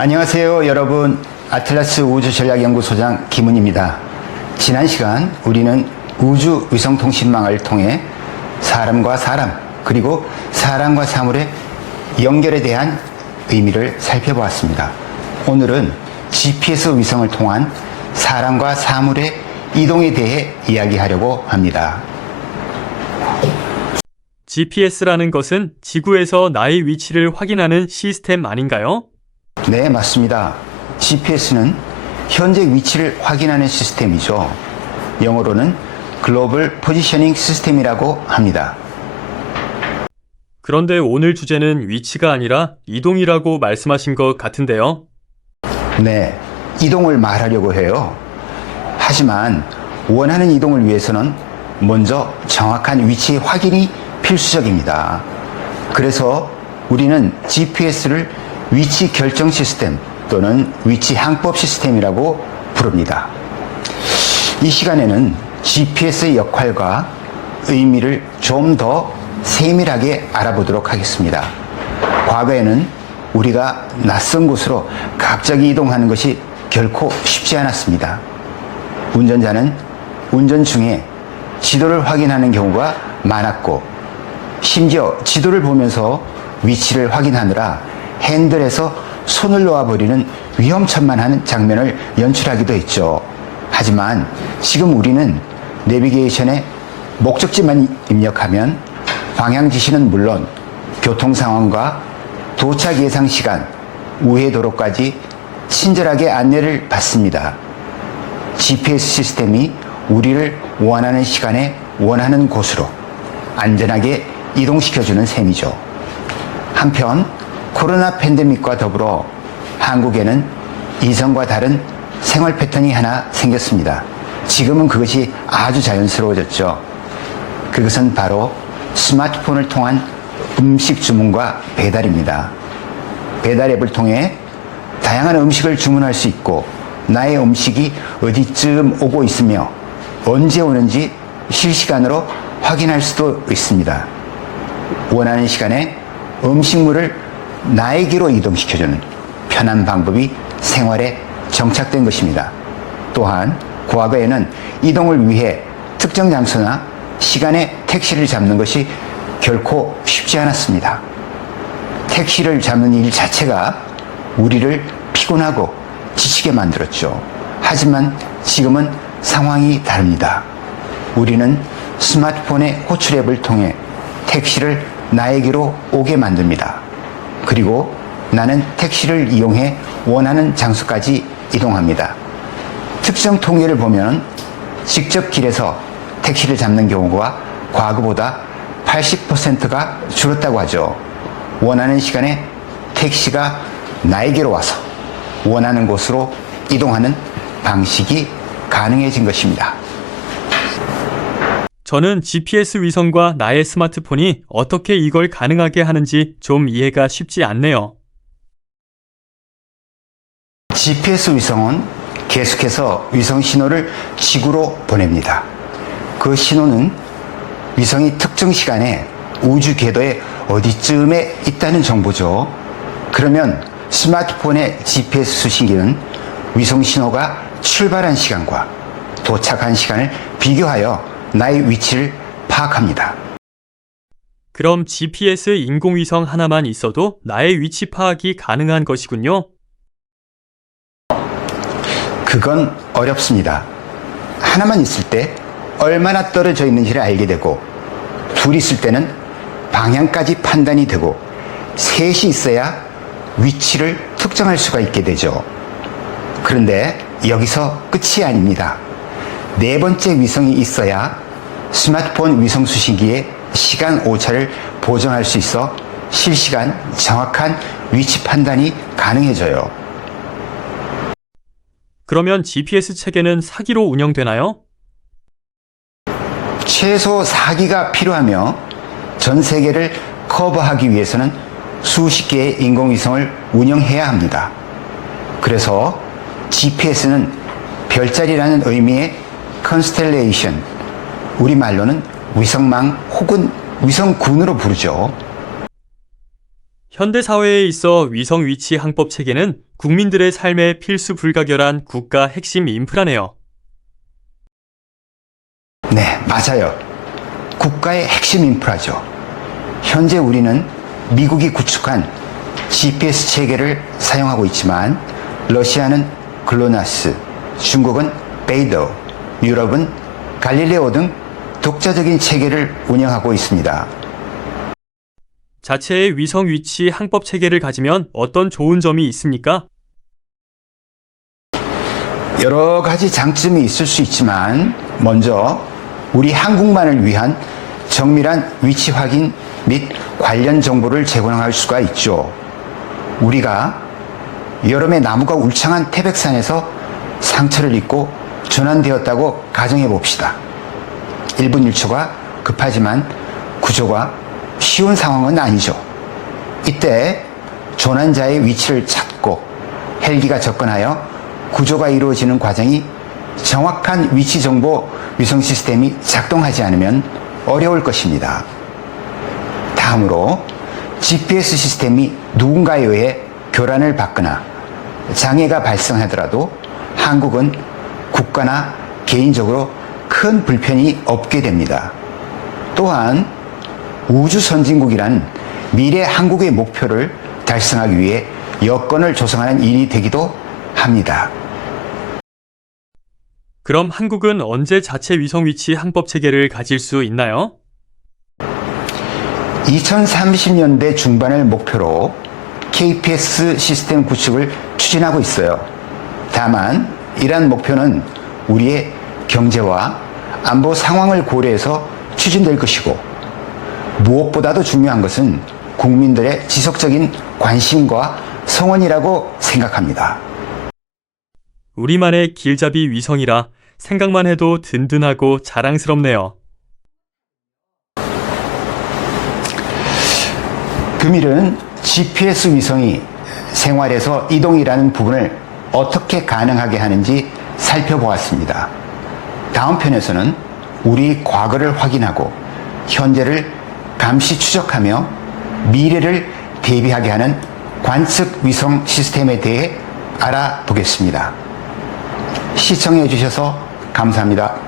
안녕하세요 여러분, 아틀라스 우주전략연구소장 김은희입니다. 지난 시간 우리는 우주 위성통신망을 통해 사람과 사람 그리고 사람과 사물의 연결에 대한 의미를 살펴보았습니다. 오늘은 GPS 위성을 통한 사람과 사물의 이동에 대해 이야기하려고 합니다. GPS라는 것은 지구에서 나의 위치를 확인하는 시스템 아닌가요? 네, 맞습니다. GPS는 현재 위치를 확인하는 시스템이죠. 영어로는 글로벌 포지셔닝 시스템이라고 합니다. 그런데 오늘 주제는 위치가 아니라 이동이라고 말씀하신 것 같은데요. 네, 이동을 말하려고 해요. 하지만 원하는 이동을 위해서는 먼저 정확한 위치 확인이 필수적입니다. 그래서 우리는 GPS를 위치 결정 시스템 또는 위치 항법 시스템이라고 부릅니다. 이 시간에는 GPS의 역할과 의미를 좀 더 세밀하게 알아보도록 하겠습니다. 과거에는 우리가 낯선 곳으로 갑자기 이동하는 것이 결코 쉽지 않았습니다. 운전자는 운전 중에 지도를 확인하는 경우가 많았고, 심지어 지도를 보면서 위치를 확인하느라 핸들에서 손을 놓아버리는 위험천만한 장면을 연출하기도 했죠. 하지만 지금 우리는 내비게이션에 목적지만 입력하면 방향 지시는 물론 교통 상황과 도착 예상 시간, 우회 도로까지 친절하게 안내를 받습니다. GPS 시스템이 우리를 원하는 시간에 원하는 곳으로 안전하게 이동시켜주는 셈이죠. 한편 코로나 팬데믹과 더불어 한국에는 이전과 다른 생활 패턴이 하나 생겼습니다. 지금은 그것이 아주 자연스러워졌죠. 그것은 바로 스마트폰을 통한 음식 주문과 배달입니다. 배달 앱을 통해 다양한 음식을 주문할 수 있고, 나의 음식이 어디쯤 오고 있으며 언제 오는지 실시간으로 확인할 수도 있습니다. 원하는 시간에 음식물을 나에게로 이동시켜주는 편한 방법이 생활에 정착된 것입니다. 또한 과거에는 이동을 위해 특정 장소나 시간에 택시를 잡는 것이 결코 쉽지 않았습니다. 택시를 잡는 일 자체가 우리를 피곤하고 지치게 만들었죠. 하지만 지금은 상황이 다릅니다. 우리는 스마트폰의 호출 앱을 통해 택시를 나에게로 오게 만듭니다. 그리고 나는 택시를 이용해 원하는 장소까지 이동합니다. 특정 통계를 보면 직접 길에서 택시를 잡는 경우가 과거보다 80%가 줄었다고 하죠. 원하는 시간에 택시가 나에게로 와서 원하는 곳으로 이동하는 방식이 가능해진 것입니다. 저는 GPS 위성과 나의 스마트폰이 어떻게 이걸 가능하게 하는지 좀 이해가 쉽지 않네요. GPS 위성은 계속해서 위성 신호를 지구로 보냅니다. 그 신호는 위성이 특정 시간에 우주 궤도의 어디쯤에 있다는 정보죠. 그러면 스마트폰의 GPS 수신기는 위성 신호가 출발한 시간과 도착한 시간을 비교하여 나의 위치를 파악합니다. 그럼 GPS 인공위성 하나만 있어도 나의 위치 파악이 가능한 것이군요. 그건 어렵습니다. 하나만 있을 때 얼마나 떨어져 있는지를 알게 되고, 둘이 있을 때는 방향까지 판단이 되고, 셋이 있어야 위치를 특정할 수가 있게 되죠. 그런데 여기서 끝이 아닙니다. 네 번째 위성이 있어야 스마트폰 위성 수신기의 시간 오차를 보정할 수 있어 실시간 정확한 위치 판단이 가능해져요. 그러면 GPS 체계는 사기로 운영되나요? 최소 4기가 필요하며 전 세계를 커버하기 위해서는 수십 개의 인공위성을 운영해야 합니다. 그래서 GPS는 별자리라는 의미의 컨스텔레이션, 우리말로는 위성망 혹은 위성군으로 부르죠. 현대 사회에 있어 위성 위치 항법 체계는 국민들의 삶에 필수 불가결한 국가 핵심 인프라네요. 네, 맞아요. 국가의 핵심 인프라죠. 현재 우리는 미국이 구축한 GPS 체계를 사용하고 있지만 러시아는 글로나스, 중국은 베이더, 유럽은 갈릴레오 등 독자적인 체계를 운영하고 있습니다. 자체의 위성 위치 항법 체계를 가지면 어떤 좋은 점이 있습니까? 여러 가지 장점이 있을 수 있지만 먼저 우리 한국만을 위한 정밀한 위치 확인 및 관련 정보를 제공할 수가 있죠. 우리가 여름에 나무가 울창한 태백산에서 상처를 입고 조난되었다고 가정해 봅시다. 1분 1초가 급하지만 구조가 쉬운 상황은 아니죠. 이때 조난자의 위치를 찾고 헬기가 접근하여 구조가 이루어지는 과정이 정확한 위치 정보 위성 시스템이 작동하지 않으면 어려울 것입니다. 다음으로 GPS 시스템이 누군가에 의해 교란을 받거나 장애가 발생하더라도 한국은 국가나 개인적으로 큰 불편이 없게 됩니다. 또한 우주 선진국이란 미래 한국의 목표를 달성하기 위해 여건을 조성하는 일이 되기도 합니다. 그럼 한국은 언제 자체 위성 위치 항법 체계를 가질 수 있나요? 2030년대 중반을 목표로 KPS 시스템 구축을 추진하고 있어요. 다만 이러한 목표는 우리의 경제와 안보 상황을 고려해서 추진될 것이고 무엇보다도 중요한 것은 국민들의 지속적인 관심과 성원이라고 생각합니다. 우리만의 길잡이 위성이라 생각만 해도 든든하고 자랑스럽네요. 금일은 GPS 위성이 생활에서 이동이라는 부분을 어떻게 가능하게 하는지 살펴보았습니다. 다음 편에서는 우리 과거를 확인하고 현재를 감시 추적하며 미래를 대비하게 하는 관측 위성 시스템에 대해 알아보겠습니다. 시청해 주셔서 감사합니다.